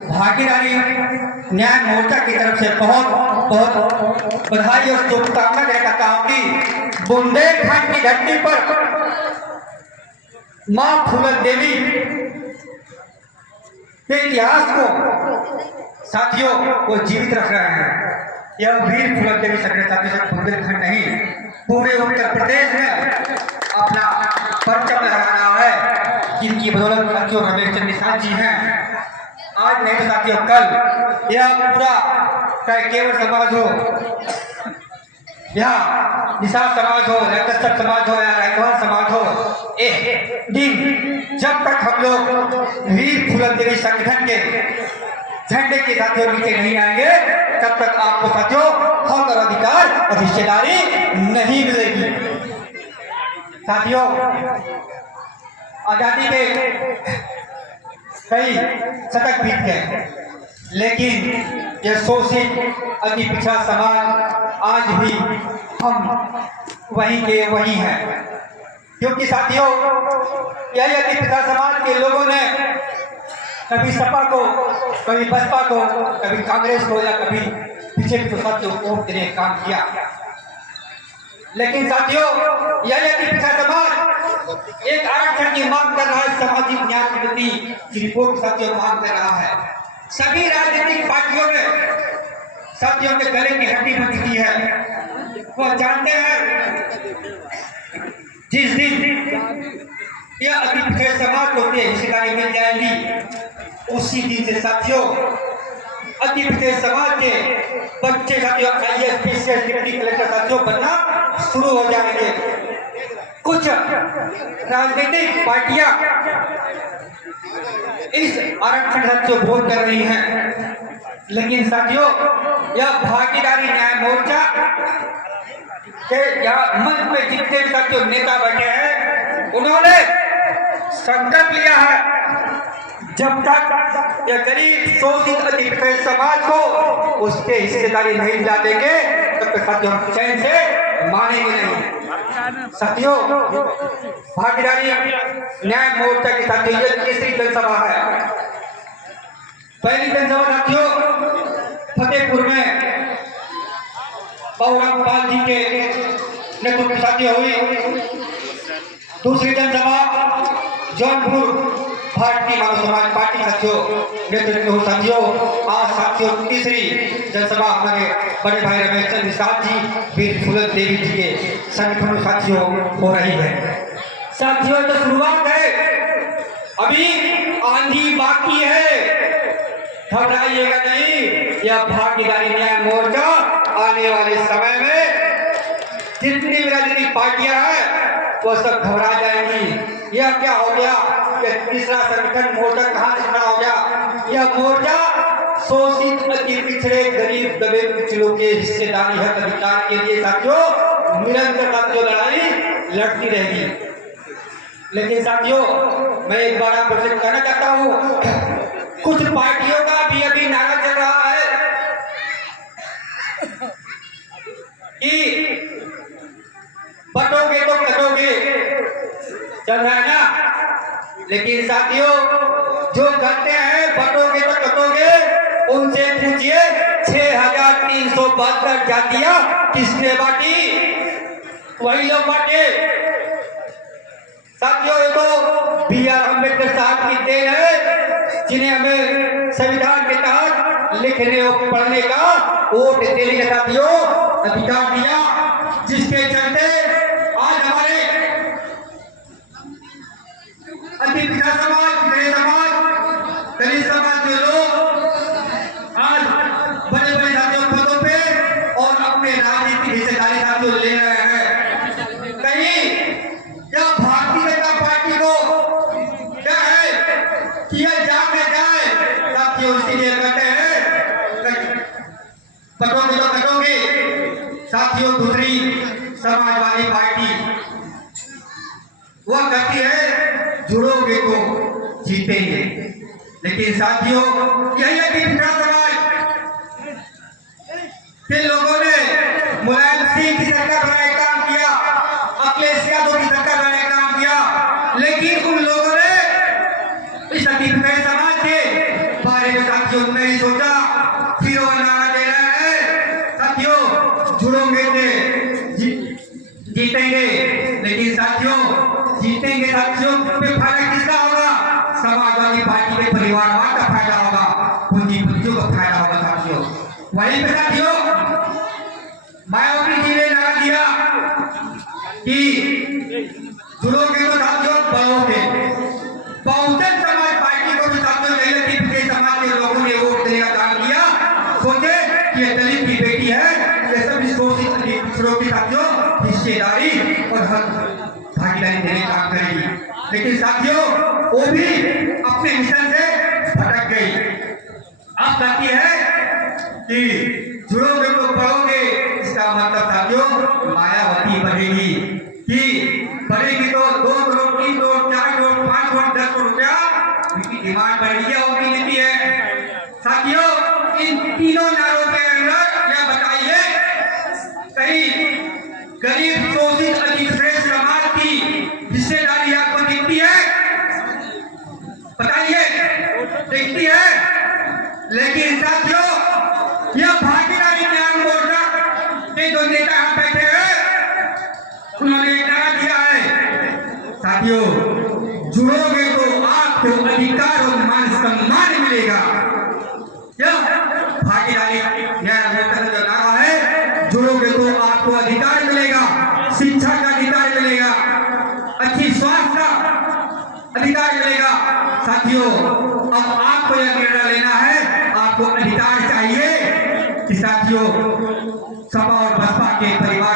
भागीदारी न्याय मोर्चा की तरफ से बहुत बहुत बधाई और शुभकामना देना चाहता हूँ कि बुंदेलखंड की धरती पर माँ फूलन देवी के इतिहास को साथियों को जीवित रख रहे हैं। यह वीर फूलन देवी साथियों से बुंदेलखंड नहीं, पूरे उत्तर प्रदेश में अपना परचम लहराना है, जिनकी बदौलत साथियों रमेश चंद्र निषाद जी हैं। आज नहीं तो साथियों कल यह पूरा चाहे केवल समाज हो या निषाद समाज हो या कश्यप समाज हो या रायकवार समाज हो, एक दिन जब तक हम लोग वीर फूलन देवी संगठन के झंडे के साथियों नीचे नहीं आएंगे तब तक आपको साथियों हक और अधिकार और हिस्सेदारी नहीं मिलेगी। साथियों आजादी के कई शतक बीत गए, लेकिन यह शोषित अति पिछड़ा समाज आज भी हम वहीं के वहीं हैं, क्योंकि साथियों यही अति पिछड़ा समाज के लोगों ने कभी सपा को, कभी बसपा को, कभी कांग्रेस को या कभी बीजेपी को साथियों वोट देने का काम किया। लेकिन साथियों यही अति पिछड़ा समाज एक आरक्षण की मांग कर रहा है, सामाजिक न्याय की नीति की रिपोर्ट साथियों मांग कर रहा है। सभी राजनीतिक पार्टियों ने साथियों के गले की हड्डी बन चुकी है। वो जानते हैं जिस दिन यह अति पिछड़े समाज को हिस्सेदारी मिल जाएगी उसी दिन से साथियों अति पिछड़े समाज के बच्चे साथियों IAS PCS डिप्टी कलेक्टर साथियों बनना शुरू हो जाएंगे। कुछ राजनीतिक पार्टियां इस आरक्षण साथियों विरोध कर रही हैं, लेकिन साथियों यह भागीदारी न्याय मोर्चा के मंच में जितने भी साथियों नेता बैठे हैं उन्होंने संकल्प लिया है जब तक यह गरीब शोषित अति पिछड़े समाज को उसके हिस्सेदारी नहीं दिला देंगे तब तक साथियों हम चैन से मानेंगे नहीं। साथियों भागीदारी न्याय मोर्चा के साथियों ये तीसरी जनसभा है। पहली जनसभा साथियों फतेहपुर में बाबूराम पाल जी के नेतृत्व में साथियों हुई। दूसरी जनसभा जौनपुर भारतीय मानव समाज पार्टी साथियों नेतृत्व में साथियों। आज साथियों तीसरी जनसभा हमारे बड़े भाई रमेश चंद्र निषाद जी वीर फूलन देवी जी के संगठन साथियों हो रही है। साथियों तो शुरुआत है, अभी आंधी बाकी है, घबराइएगा नहीं। यह भागीदारी न्याय मोर्चा आने वाले समय में जितनी भी राजनीतिक पार्टियां हैं वो सब घबरा जाएंगी। यह क्या हो गया, यह तीसरा संगठन मोर्चा कहां से खड़ा हो गया। यह मोर्चा शोषित अति पिछड़े गरीब दबे पिछड़ों के हिस्सेदारी हक अधिकार के लिए साथियों निरंतर साथियों लड़ाई लड़ती रहेगी। लेकिन साथियों मैं एक बार आपसे कहना चाहता हूं, कुछ पार्टियों का भी अभी नारा चल रहा है कि बटोगे तो कटोगे, चल रहा है ना। लेकिन साथियों जो कहते हैं बटोगे तो कटोगे उनसे पूछिए 6372 जातियां किसने बांटी, वही लोग बांटे। साथियों ये तो BR अम्बेडकर साहब की देन है, जिन्हें हमें संविधान के तहत लिखने और पढ़ने का वोट देने का साथियों अधिकार दिया, जिसके चलते आज हमारे अति पिछड़ा समाज, पिछड़े समाज, दलित समाज के लोग आज बड़े बड़े साथियों पदों पे और अपने राजनीतिक हिस्सेदारी साथियों ले रहे हैं। कहीं या भारतीय जनता पार्टी को क्या है कि यह जाग जाए साथियों, इसीलिए कहते हैं कटोगे तो कटोगे। साथियों दूसरी समाजवादी पार्टी वह कहती है जुड़ोगे तो जीतेंगे। लेकिन साथियों यही अति पिछड़ा समाज के लोगों ने मुलायम सिंह की सरकार बनाने का काम किया, अखिलेश यादव की सरकार बनाने का काम किया, लेकिन उन लोगों ने इस अति पिछड़े समाज के बारे में साथियों नहीं सोचा फिर वो नारा दे रहा है साथियों जुड़ोगे थे जीतेंगे, लेकिन साथियों जीतेंगे साथियों पे फायदा किसका होगा? समाजवादी पार्टी के परिवारवाद का फायदा होगा, पूंजीपतियों का फायदा होगा साथियों। वहीं पे साथियों मायावती जी ने नारा दिया कि जुड़ोगे तो साथियों बढ़ोगे। बहुजन समाज पार्टी को भी साथियों के समाज के लोगों ने वोट देने का काम किया। सोचे कि ये दलित की बेटी है, ये सब पिछड़ों की साथियों हिस्सेदारी और हक भागीदारी देने का काम करेगी, लेकिन साथियों वो भी अपने मिशन से भटक गई। अब कहती है कि जुड़ोगे तो बढ़ोगे, इसका मतलब साथियों मायावती बढ़ेगी कि बढ़ेगी तो 2 करोड़ 3 करोड़ 4 करोड़ 5 करोड़ 10 करोड़ रुपया उनकी डिमांड बढ़ेगी या उनकी नीति है। साथियों इन तीनों नारों के अंदर यह बताइए कहीं गरीब शोषित अधिश्रेष्ठ समाज की हिस्सेदारी आपको दिखती है? बताइए दिखती है? लेकिन साथियों यह भागीदारी न्याय मोर्चा के जो नेता यहाँ बैठे हैं उन्होंने नारा दिया है साथियों जुड़ोगे तो आपको अधिकार और मान सम्मान मिलेगा। यह भागीदारी न्याय मोर्चा का जो नारा है जुड़ोगे तो आपको अधिकार मिलेगा, शिक्षा का अधिकार मिलेगा, अच्छी स्वास्थ्य का अधिकार मिलेगा। साथियों